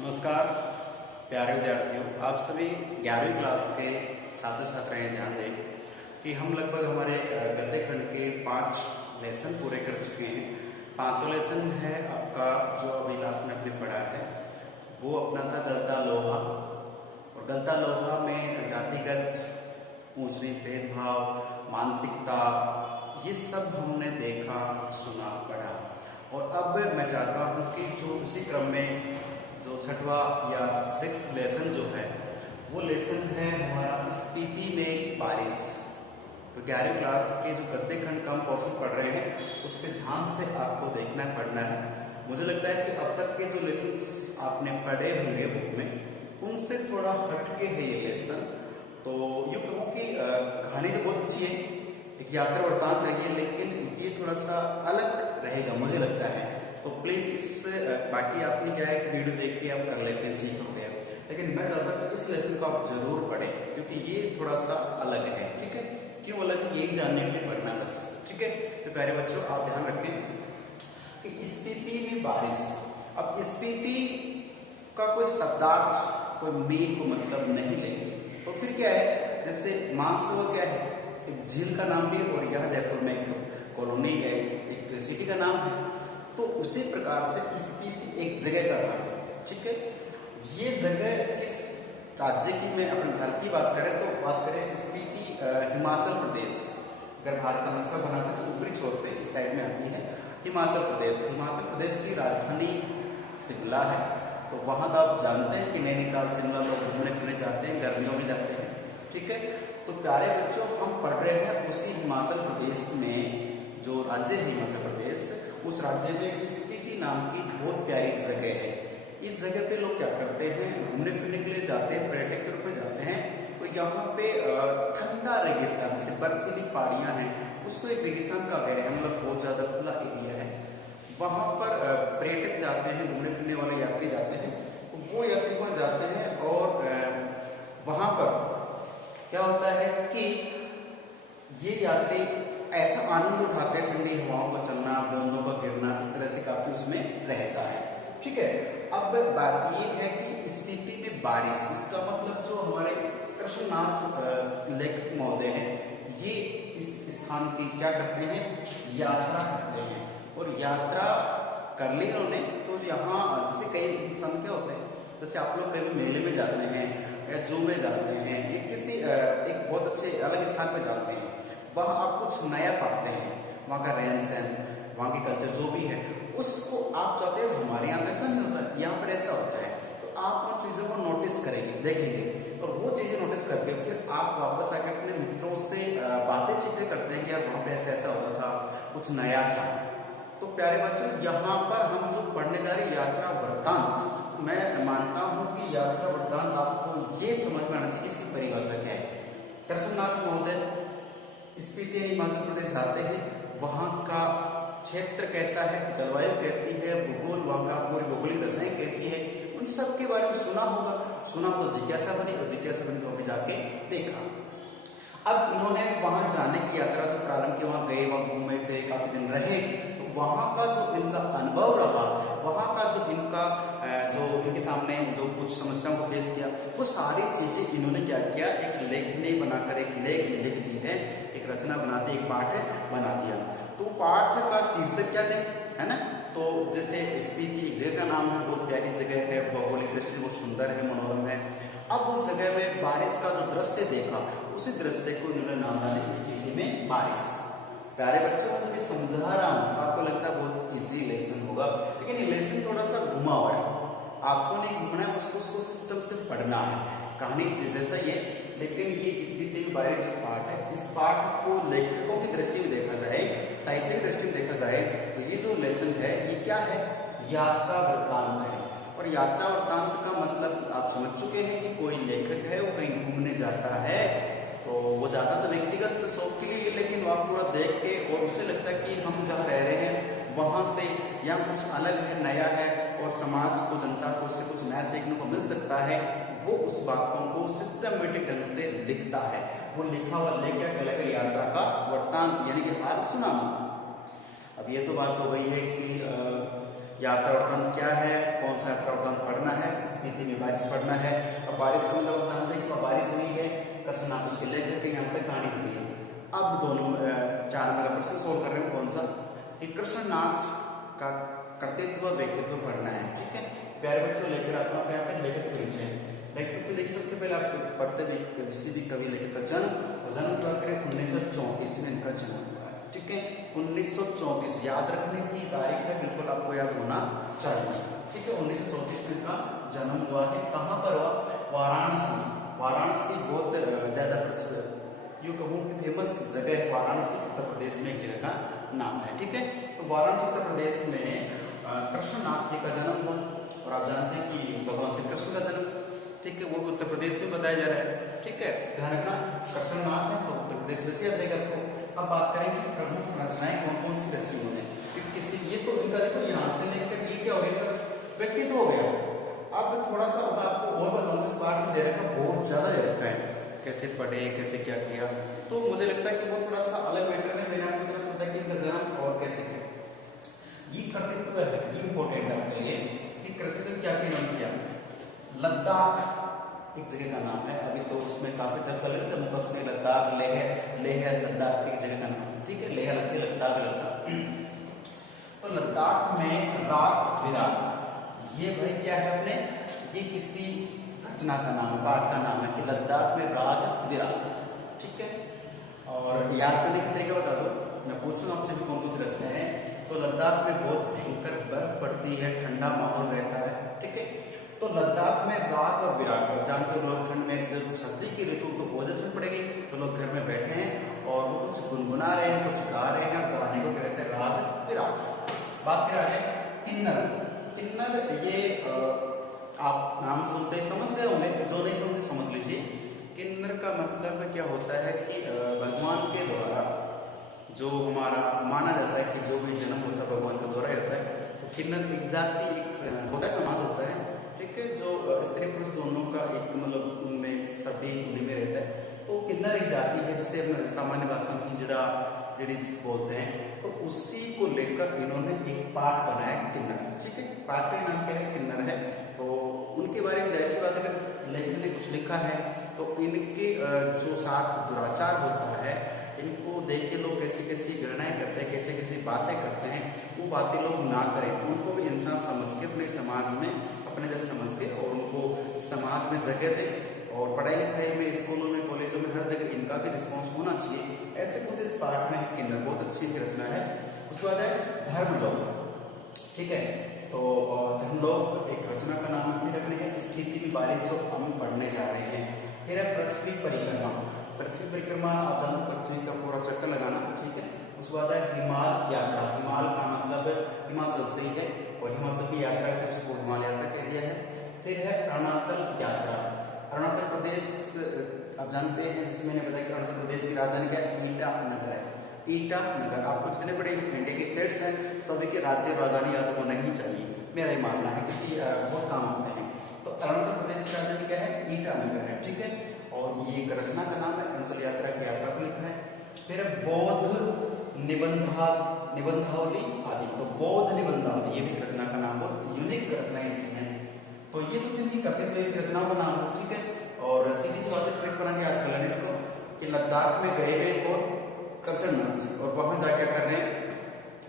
नमस्कार प्यारे विद्यार्थियों, आप सभी 11वीं क्लास के छात्र छात्राएं ध्यान दें कि हम लगभग हमारे गद्य खंड के 5 लेसन पूरे कर चुके हैं। 5वां लेसन है आपका जो अभी लास्ट में आपने पढ़ा है, वो अपना था गलता लोहा। और गलता लोहा में जातिगत ऊंच नीच भेदभाव, मानसिकता, ये सब हमने देखा, सुना, पढ़ा। और अब मैं चाहता हूँ कि जो उसी क्रम में जो 6वां या 6th लेसन जो है वो लेसन है हमारा स्थिति में बारिश। तो 11वीं क्लास के जो गद्य खंड का हम पोर्शन पढ़ रहे हैं उस पर ध्यान से आपको देखना पढ़ना है। मुझे लगता है कि अब तक के जो लेसन्स आपने पढ़े होंगे बुक में उनसे थोड़ा हटके है ये लेसन। तो यूँ कहूँ कि कहानी तो बहुत अच्छी है, एक यात्रा वृत्तांत है ये, लेकिन ये थोड़ा सा अलग रहेगा मुझे लगता है। तो प्लीज इससे बाकी आपने क्या है कि वीडियो देख के आप कर लेते हैं, ठीक होते हैं, लेकिन मैं चाहता हूँ कि इस लेसन को आप जरूर पढ़ें क्योंकि ये थोड़ा सा अलग है। ठीक है, क्यों अलग है यही जानने के लिए पढ़ना बस। ठीक है, तो प्यारे बच्चों आप ध्यान रखें कि स्थिति में बारिश। अब स्थिति का कोई शब्दार्थ, कोई मीन को मतलब नहीं लेंगे, तो फिर क्या है, जैसे मानसरोवर क्या है, एक झील का नाम भी है और यहाँ जयपुर में एक कॉलोनी है, एक सिटी का नाम है। तो उसी प्रकार से स्पीति एक जगह का नाम है। ठीक है, ये जगह किस राज्य की, मैं अपने भारत की बात करें तो बात करें स्पीति हिमाचल प्रदेश। अगर भारत का नक्शा बनाते तो ऊपरी छोर पे इस साइड में आती है हिमाचल प्रदेश। हिमाचल प्रदेश की राजधानी शिमला है। तो वहां तो आप जानते हैं कि नैनीताल शिमला लोग घूमने फिरने जाते हैं, गर्मियों में जाते हैं। ठीक है, तो प्यारे बच्चों हम पढ़ रहे हैं उसी हिमाचल प्रदेश में, जो राज्य है हिमाचल प्रदेश, उस राज्य में स्पीति नाम की बहुत प्यारी जगह है। इस जगह पे लोग क्या करते हैं, घूमने फिरने के लिए जाते हैं, पर्यटक के रूप में जाते हैं। तो यहाँ पे ठंडा रेगिस्तान से बर्फीली पहाड़ियाँ हैं, उसको एक रेगिस्तान कहा गया है, मतलब बहुत ज्यादा खुला एरिया है। वहाँ पर पर्यटक जाते हैं, घूमने फिरने वाले यात्री जाते हैं। तो वो यात्री वहाँ जाते हैं और वहाँ पर क्या होता है कि ये यात्री ऐसा आनंद उठाते हैं, ठंडी हवाओं का चलना, बूंदों का गिरना, इस तरह से काफी उसमें रहता है। ठीक है, अब बात ये है कि स्थिति में बारिश, इसका मतलब जो हमारे कृष्णनाथ लेखक महोदय हैं, ये इस स्थान की क्या करते हैं, यात्रा करते हैं। और यात्रा कर ली उन्होंने, तो यहाँ जैसे कई इंसान क्या होते हैं, जैसे आप लोग कभी मेले में जाते हैं या जू में जाते हैं या किसी एक बहुत अच्छे अलग स्थान पर जाते हैं, वहाँ आप कुछ नया पाते हैं, वहाँ का रहन सहन, वहाँ की कल्चर जो भी है, उसको आप चाहते हैं। हमारे यहाँ ऐसा नहीं होता, यहाँ पर ऐसा होता है। तो आप उन चीज़ों को नोटिस करेंगे, देखेंगे, और वो चीज़ें नोटिस करके फिर आप वापस आके अपने मित्रों से बातें चीतें करते हैं कि यार वहाँ पे ऐसा ऐसा होता था, कुछ नया था। तो प्यारे बच्चों यहाँ पर हम जो पढ़ने जा रहे हैं यात्रा वृत्तांत, मैं मानता हूँ कि यात्रा वृत्तांत आपको ये समझ में आना चाहिए इसकी परिभाषा क्या है। कृष्णनाथ महोदय स्पीति हिमाचल प्रदेश जाते हैं, वहाँ का क्षेत्र कैसा है, जलवायु कैसी है, भूगोल, वहाँ का पूरी भौगोलिक दशाएं कैसी है, उन सब के बारे में सुना होगा। सुना तो जिज्ञासा बनी, और जिज्ञासा बनी तो अभी जाके देखा। अब इन्होंने वहां जाने की यात्रा से प्रारंभ किया, वहां गए, वहां घूमे फिरे, काफी दिन रहे। तो वहां का जो इनका अनुभव रहा, वहां का जो इनका जो इनके सामने जो कुछ समस्याओं को फेस किया, वो सारी चीजें इन्होंने क्या किया, एक लेखनी बनाकर एक लेख लिख दी है, एक रचना बनाती, एक पाठ बना दिया। तो पाठ का शीर्षक क्या दें, है ना। तो जैसे स्पीति एक जगह का नाम है, बहुत प्यारी जगह है, भौगोलिक दृष्टि बहुत सुंदर है, मनोरम है। अब उस जगह में बारिश का जो दृश्य देखा, उसी दृश्य को इन्होंने नाम डाला स्पीति में बारिश। प्यारे बच्चों को भी समझा रहा हूँ तो आपको लगता है बहुत इजी लेसन होगा, लेकिन ये लेसन थोड़ा सा घुमा हुआ है। आपको नहीं घूमना है, उसको सिस्टम से पढ़ना है, कहानी जैसा ही है। लेकिन ये स्पीति में बारिश जो पाठ है, इस पाठ को लेखकों की दृष्टि में देखा जाए, साहित्य की दृष्टि में देखा जाए, तो ये जो लेसन है ये क्या है, यात्रा वृत्तांत है। और यात्रा वृत्तांत का मतलब आप समझ चुके हैं कि कोई लेखक है, वो कहीं घूमने जाता है, तो वो जाता तो व्यक्तिगत शौक के लिए, लेकिन वहाँ पूरा देख के और उसे लगता है कि हम जहाँ रह रहे हैं वहाँ से यहाँ कुछ अलग है, नया है, और समाज को, जनता को उससे कुछ नया सीखने को मिल सकता है। वो उस बातों को सिस्टमेटिक ढंग से लिखता है। वो लिखा हुआ लेकर अलग यात्रा का वृत्तांत यानी कि हाल सुनाना। अब ये तो बात हो गई है कि यात्रा वृत्तांत क्या है, कौन सा यात्रा वृत्तांत पढ़ना है, स्थिति में बारिश पढ़ना है। अब बारिश का मतलब जानते हैं कि बारिश हुई है, कृष्णनाथ उसके लेकर के यहाँ तक कहानी हुई है। अब दोनों 4 नंबर का प्रश्न सोल्व कर रहे हैं, कौन सा, कि कृष्णनाथ का कर्तृत्व व्यक्तित्व पढ़ना है। ठीक है प्यारे बच्चों, लेकर आता हूँ यहाँ पे लेखक परिचय। लेखक तो देखिए सबसे पहले आप पढ़ते भी किसी भी कवि लेखक का जन्म क्या करें 1934 में इनका जन्म हुआ है। ठीक है 1934 याद रखने की तारीख है, बिल्कुल आपको याद होना चाहिए। ठीक है 1934 में इनका जन्म हुआ है। कहाँ पर हुआ, वाराणसी। वाराणसी बहुत ज्यादा यूँ कहूँ कि फेमस जगह है वाराणसी, उत्तर प्रदेश में एक जगह का नाम है। ठीक है तो वाराणसी उत्तर प्रदेश में कृष्णनाथ जी का जन्म हुआ। और आप जानते हैं कि भगवान श्री कृष्ण का जन्म, ठीक है वो भी उत्तर प्रदेश में बताया जा रहा है। ठीक है ध्यान रखना कृष्णनाथ है तो उत्तर प्रदेश में से याद रहेगा आपको। अब बात करेंगे प्रमुख रचनाएं कौन कौन सी रची उन्होंने, किसी ये तो इनका देखो यहाँ से लेकर ये क्या हो गया, व्यक्तित्व हो गया। अब थोड़ा सा अब आपको और बताऊंगा, इस पार्ट में दे रखा बहुत ज्यादा दे रखा है, कैसे पढ़े कैसे क्या किया, तो मुझे लगता है कि वो थोड़ा सा अलग मैटर है। मैंने आपको थोड़ा सोचा कि इनका जन्म और कैसे किया, ये कर्तृत्व है, ये इंपॉर्टेंट आपके लिए कि कर्तृत्व क्या किया। लद्दाख एक जगह का नाम है, अभी तो उसमें काफी चर्चा चल रही है, जम्मू कश्मीर लद्दाख लेह लद्दाख एक जगह का नाम है। ठीक है लेह लद्दाख तो लद्दाख में राग विराग, ये भाई क्या है अपने, ये किसी रचना का नाम है, पाठ का नाम है कि लद्दाख में राग विराग। ठीक है और याद करने के तरीके बता दो, मैं पूछूंगा आपसे भी कौन कौन सी रचना है। तो लद्दाख में बहुत भयंकर बर्फ पड़ती है, ठंडा माहौल रहता है। ठीक है तो लद्दाख में राग और विराग, जानते हो लोग ठंड में जब सर्दी की ऋतु तो बहुत जरूरत पड़ेगी, तो लोग घर में बैठे हैं और वो कुछ गुनगुना रहे हैं, कुछ गा रहे हैं, गाने को कहते हैं राग विराग। बात करें आगे किन्नर। किन्नर ये आप नाम सुनते ही समझ गए होंगे, जो नहीं समझे समझ लीजिए। किन्नर का मतलब क्या होता है कि भगवान के द्वारा जो हमारा माना जाता है कि जो भी जन्म होता है भगवान के द्वारा होता है। तो किन्नर एक जाति एक होता है, समाज होता है। ठीक है जो स्त्री पुरुष दोनों का एक मतलब उनमें सभी उन्हीं में रहता है। तो किन्नर एक जाति है जिसे सामान्य भाषा में हिजड़ा बोलते हैं। तो उसी को लेकर इन्होंने एक पाठ बनाया किन्नर। ठीक है पाठ का नाम क्या है, किन्नर है। तो उनके बारे में जाहिर सी बात है, लेखक ने कुछ लिखा है तो इनके जो साथ दुराचार होता है, इनको देख के लोग कैसी कैसी घृणाएं करते हैं, कैसे कैसी बातें करते हैं, वो बातें लोग ना करें, उनको भी इंसान समझ के अपने समाज में अपने जैसे समझ के और उनको समाज में जगह दे। और पढ़ाई लिखाई में स्कूलों में कॉलेजों में हर जगह इनका भी रिस्पॉन्स होना चाहिए। ऐसे कुछ इस पार्ट में है किन्नर, बहुत अच्छी रचना है। उसके बाद है धर्मलोक। ठीक है तो धर्मलोक एक रचना का नाम भी रखने हैं, स्थिति में बारिश जो हम पढ़ने जा रहे हैं। फिर है पृथ्वी परिक्रमा। पृथ्वी परिक्रमा अपन पृथ्वी का पूरा चक्कर लगाना। ठीक है उसके बाद है हिमाल यात्रा। हिमाल का मतलब हिमाचल से ही है और हिमाचल की यात्रा को उसको हिमालय यात्रा कह दिया है। फिर है अरुणाचल यात्रा। अरुणाचल प्रदेश आप जानते हैं, जैसे मैंने बताया कि अरुणाचल प्रदेश की राजधानी क्या है, ईटानगर है। ईटानगर आपको जितने बड़े इंडिया के स्टेट्स हैं सभी के राज्य राजधानी याद होना ही चाहिए, मेरा ये मानना है, क्योंकि बहुत काम आते हैं। तो अरुणाचल प्रदेश की राजधानी क्या है, ईटानगर है। ठीक है और ये एक रचना का नाम है, अरुणाचल यात्रा की यात्रा को लिखा है। फिर बौद्ध निबंधावली आदि। तो बौद्ध निबंधावली ये भी रचना का नाम हो, यूनिक रचनाएं लिखी हैं। तो ये तो जिनकी कर्तृत्व की रचनाओं का नाम है। ठीक है और सीधी सी बात ट्रिक बना के याद कर लेना इसको कि लद्दाख में गए हुए कौन, कृष्णनाथ जी, और वहां जाके कर रहे हैं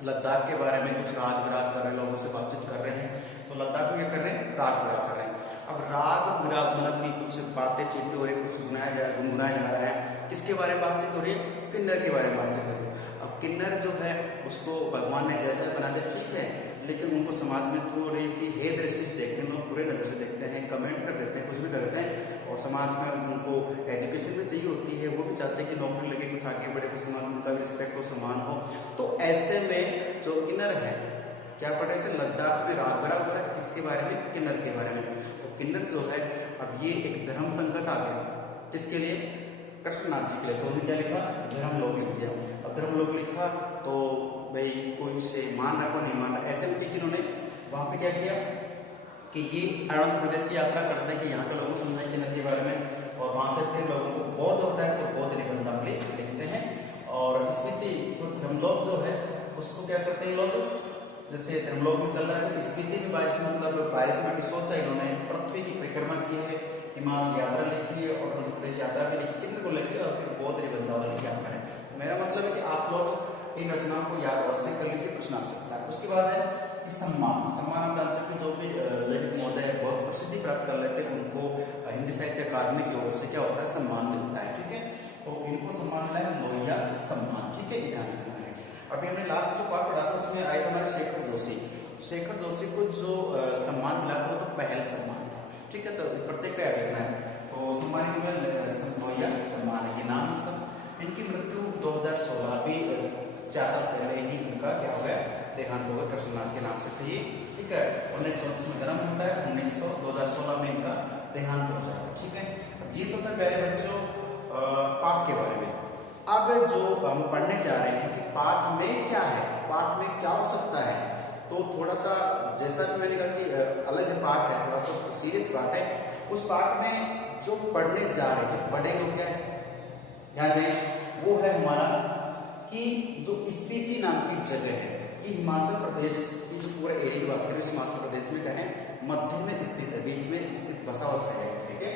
लद्दाख के बारे में कुछ राग विराग कर रहे हैं, लोगों से बातचीत कर रहे हैं। तो लद्दाख में क्या कर रहे हैं, राग विराग कर रहे हैं। अब राग विराग मतलब कि कुछ बातें चीतें हो रही है, कुछ गुनगुनाया जा रहा है। किसके बारे में बातचीत हो रही है, किन्नर के बारे में बातचीत हो रही है। अब किन्नर जो है उसको भगवान ने जैसा बना दिया, ठीक है, लेकिन उनको समाज में थोड़ी सी हे दृष्टि से देखते हैं, लोग बुरे नजर से देखते हैं, कमेंट कर देते हैं, कुछ भी करते हैं। और समाज में उनको एजुकेशन भी चाहिए होती है, वो भी चाहते हैं कि नौकरी लगे, कुछ आगे बढ़े, कुछ समाज में उनका भी रिस्पेक्ट हो, सम्मान हो। तो ऐसे में जो किन्नर है क्या पढ़े थे, लद्दाख में राग विराग हो रहा है, किसके बारे में, किन्नर के बारे में। तो किन्नर जो है अब ये एक धर्म संकट आ गया, किसके लिए, कृष्णनाथ जी के लिए। तो उन्होंने क्या लिखा, धर्मलोक लिख दिया। अब धर्मलोक लिखा तो भाई कोई से मान रहा को नहीं मान रहा, ऐसे में इन्होंने वहां पे क्या किया कि ये अरुणाचल प्रदेश की यात्रा करते हैं कि यहाँ के लोगों को समझाएं किन्नर के बारे में। और वहां से फिर लोगों को बौद्ध होता है तो बौद्ध निबंधावली लिखते हैं। और स्मृति जो धर्मलोक जो है उसको क्या करते हैं लोग, जैसे धर्मलोक में चल रहा है, तो स्पीति में बारिश मतलब बारिश में भी सोचा इन्होंने पृथ्वी की परिक्रमा की है, हिमालय यात्रा लिखी है और मध्य प्रदेश यात्रा भी लिखी, कितने को लिखी और फिर बौद्ध वृंदावन की यात्रा है। मेरा मतलब है कि आप लोग इन रचनाओं को याद अवश्य कर लीजिए, प्रश्न आ सकता है। उसके बाद है कि सम्मान। सम्मान आप जानते हो कि जो भी लेखक महोदय बहुत प्रसिद्धि प्राप्त कर लेते हैं उनको हिंदी साहित्य अकादमी की ओर से क्या होता है, सम्मान मिलता है। ठीक है, तो इनको सम्मान मिला है लोहिया सम्मान। ठीक है, ध्यान रखना है। अभी हमने लास्ट जो पार्ट पढ़ा था उसमें आए हमारे शेखर जोशी। शेखर जोशी को जो सम्मान मिला था वो तो पहल सम्मान था। ठीक है, तो प्रत्येक का याद रखना है। तो सम्मान लोहिया सम्मान है, ये नाम उसका। इनकी मृत्यु 2016 अभी 4 साल पहले ही इनका क्या हो गया, देहांत हो गया, कृष्णनाथ के नाम से थी। ठीक है, 1929 में जन्म होता है, 2016 में इनका देहांत हो जाता है। ठीक है, अब ये तो था प्यारे बच्चों पाठ के बारे में। अब जो हम पढ़ने जा रहे हैं कि पाठ में क्या है, पाठ में क्या हो सकता है, तो थोड़ा सा जैसा कि मैंने कहा कि अलग पाठ है, थोड़ा सा सीरियस पाठ है। उस पाठ में जो पढ़ने जा रहे हैं, जो पढ़ेंगे वो क्या है, ध्यान दें, वो है हमारा कि जो स्पीति नाम की जगह है, ये हिमाचल प्रदेश की जो पूरे एरिया की बात करें, हिमाचल प्रदेश में क्या है, मध्य में स्थित है, बीच में स्थित बसा हुआ शहर है। ठीक है,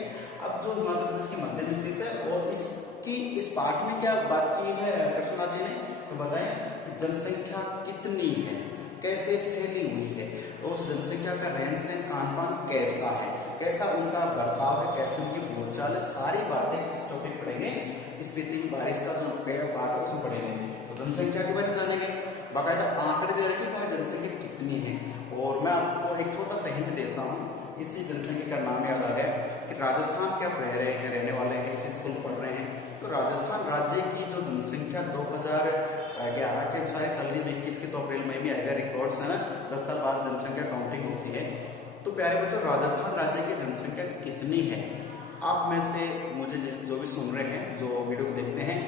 अब जो हिमाचल प्रदेश के मध्य में स्थित है और इसकी इस पाठ में क्या बात की है कृष्णनाथ जी ने, तो बताएं कि जनसंख्या कितनी है, कैसे फैली हुई है, तो उस जनसंख्या का रहन सहन खान पान कैसा है, कैसा उनका बर्ताव है, कैसे उनकी बोलचाल है, सारी बातें किस टॉपिक पढ़ेंगे, स्पीति में बारिश का जो पार्ट है उसमें पढ़ेंगे। तो जनसंख्या के बारे में जानेंगे, बाकायदा आंकड़े दे रखे हैं जनसंख्या कितनी है। और मैं आपको एक छोटा सा हिंट देता हूँ, इसी जनसंख्या का नाम याद आ गया कि राजस्थान के आप रह रहे हैं, रहने वाले हैं, इसी स्कूल पढ़ रहे हैं, तो राजस्थान राज्य की जो जनसंख्या 2011 के अनुसार फरवरी 2021 के तो अप्रैल मई में आएगा, रिकॉर्ड्स है ना, 10 साल बाद जनसंख्या काउंटिंग होती है। तो प्यारे बच्चों, राजस्थान राज्य की जनसंख्या कितनी है, आप में से मुझे जो भी सुन रहे हैं, जो वीडियो देखते हैं,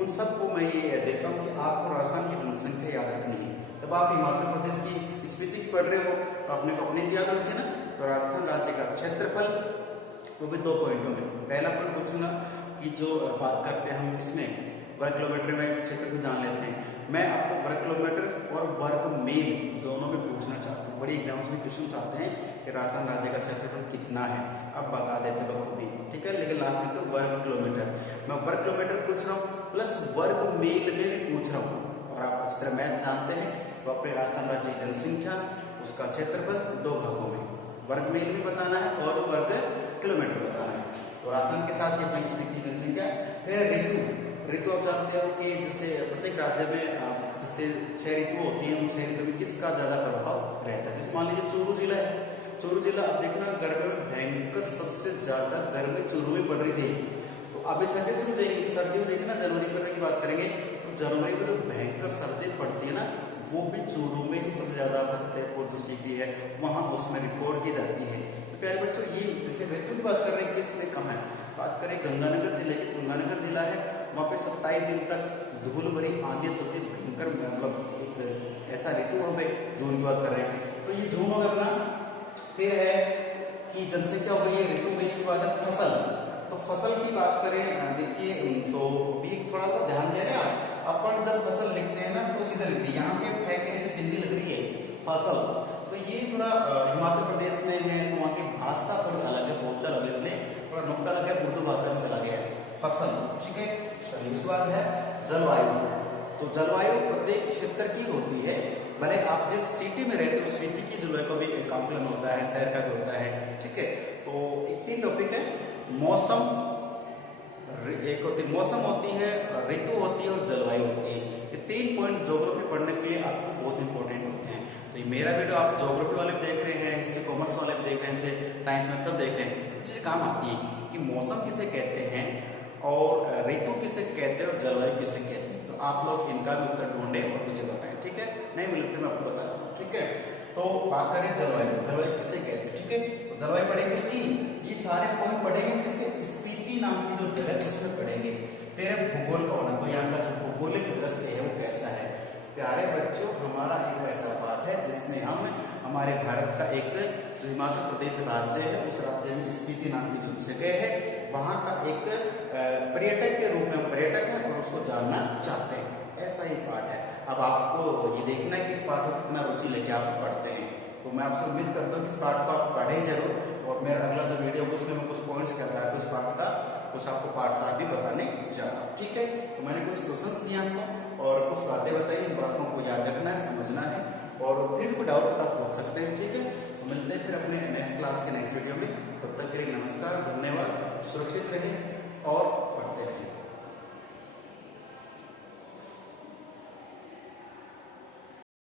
उन सबको मैं ये देता हूँ कि आपको राजस्थान की जनसंख्या याद रखनी है। जब आप हिमाचल प्रदेश की स्पीति की पढ़ रहे हो तो आपने को अपनी याद रखिए ना। तो राजस्थान राज्य का क्षेत्रफल वो भी 2 पॉइंटों में, पहला पॉइंट पूछूंगा कि जो बात करते हैं हम किसमें, वर्ग किलोमीटर में क्षेत्र को जान लेते हैं। मैं आपको वर्ग किलोमीटर और वर्ग मील दोनों में पूछना चाहता हूँ, बड़ी एग्जाम्स में क्वेश्चन आते हैं कि राजस्थान राज्य का क्षेत्रफल कितना है, अब बता देते बखूबी। ठीक है, लेकिन लास्ट में तो वर्ग किलोमीटर, मैं वर्ग किलोमीटर पूछ रहा हूँ प्लस वर्ग मील में भी पूछ रहा हूँ। और आप अच्छी तरह मैथ जानते हैं, तो अपने राजस्थान राज्य की जनसंख्या, उसका क्षेत्रफल 2 भागों में, वर्ग मील भी बताना है और वर्ग किलोमीटर बताना है। तो राजस्थान के साथ ये की जनसंख्या। फिर ऋतु आप जानते हो कि जैसे प्रत्येक राज्य में जैसे 6 ऋतु होती है, उन 6 ऋतु में किसका ज्यादा प्रभाव रहता है। जैसे मान लीजिए चूरू जिला है, चूरू जिला आप देखना गर्मी में भयंकर सबसे ज्यादा गर्मी चूरू में पड़ रही थी। तो अभी सर्दी शुरू हो जाएगी, सर्दी में देखना जनवरी फरवरी की बात करेंगे तो जनवरी में जो भयंकर सर्दी पड़ती है ना, वो भी चूरू में ही सबसे ज्यादा फतेहपुर जो सीपी है वहां उसमें रिकॉर्ड की जाती है। तो प्यारे बच्चों, ये जैसे ऋतु की बात कर रहे हैं, किसमें कहाँ है, बात करें गंगानगर जिले की, गंगानगर जिला है, वहाँ पे 27 दिन तक धूल भरी आंधी चलती, भयंकर मतलब एक ऐसा ऋतु हो गए, जून की बात कर रहे हैं। तो ये जून हो गया अपना। फिर है कि जनसंख्या हो गई है, ऋतु में इसके बाद है फसल। तो फसल की बात करें, देखिए तो भी थोड़ा सा ध्यान दे रहे हैं अपन, जब फसल लिखते हैं ना तो सीधा लिखते हैं, यहाँ पे फैक्ट्री से बिंदी लग रही है फसल, तो ये थोड़ा हिमाचल प्रदेश में है तो वहाँ की भाषा थोड़ी अलग है, बोलचाल अलग है, इसलिए थोड़ा नुक्ता लग गया, उर्दू भाषा में चला गया फसल। ठीक है, इसके बाद है जलवायु। तो जलवायु प्रत्येक क्षेत्र की होती है, भले आप जिस सिटी में रहते हो सिटी की जलवायु का भी एक आकलन होता है, शहर का भी होता है। ठीक है, तो 3 टॉपिक है, मौसम, एक होती मौसम होती है, ऋतु होती है और जलवायु होती है। ये 3 पॉइंट ज्योग्राफी पढ़ने के लिए आपको बहुत इंपॉर्टेंट होते हैं। तो ये मेरा वीडियो आप ज्योग्राफी वाले भी देख रहे हैं, हिस्ट्री कॉमर्स वाले भी देख रहे हैं, साइंस में सब देख रहे हैं, तो चीजें काम आती है कि मौसम किसे कहते हैं और ऋतु किसे कहते हैं और जलवायु किसे कहते हैं। तो आप लोग इनका भी उत्तर ढूंढे और मुझे बताएं। ठीक है, नहीं मिले तो मैं आपको बताता हूँ। ठीक है, तो बात करें जलवायु, जलवायु किसे कहते हैं। ठीक है, तो जलवायु पढ़ेंगे सी, ये सारे पॉइंट पढ़ेंगे किसके, स्पीति नाम की जो जगह है उसमें पढ़ेंगे। फिर भूगोल का होना, तो यहाँ का जो भौगोलिक दृश्य है वो कैसा है। प्यारे बच्चों, हमारा एक ऐसा पाठ है जिसमें हम हमारे भारत का एक जो हिमाचल प्रदेश राज्य है, उस राज्य में स्पीति नाम की जो जगह है वहाँ का एक पर्यटक के रूप में हम पर्यटक हैं और उसको जानना चाहते हैं। ऐसा ही पाठ है। अब आपको ये देखना है कि इस पाठ को कितना रुचि लेके आप पढ़ते हैं। तो मैं आपसे उम्मीद करता हूँ कि इस पाठ को आप पढ़ें जरूर, और मेरा अगला जो वीडियो होगा उसमें मैं कुछ पॉइंट्स के आधार पर उस पाठ का कुछ आपको पाठ साहब भी बताने जा रहा हूँ। ठीक है, तो मैंने कुछ क्वेश्चंस दिए आपको और कुछ बातें बताई, इन बातों को याद रखना है, समझना है, और फिर कोई डाउट आप पूछ सकते हैं। ठीक है, तो मिलते हैं फिर अपने नेक्स्ट क्लास के नेक्स्ट वीडियो में। तब तक के लिए नमस्कार, धन्यवाद, सुरक्षित रहें और पढ़ते रहें।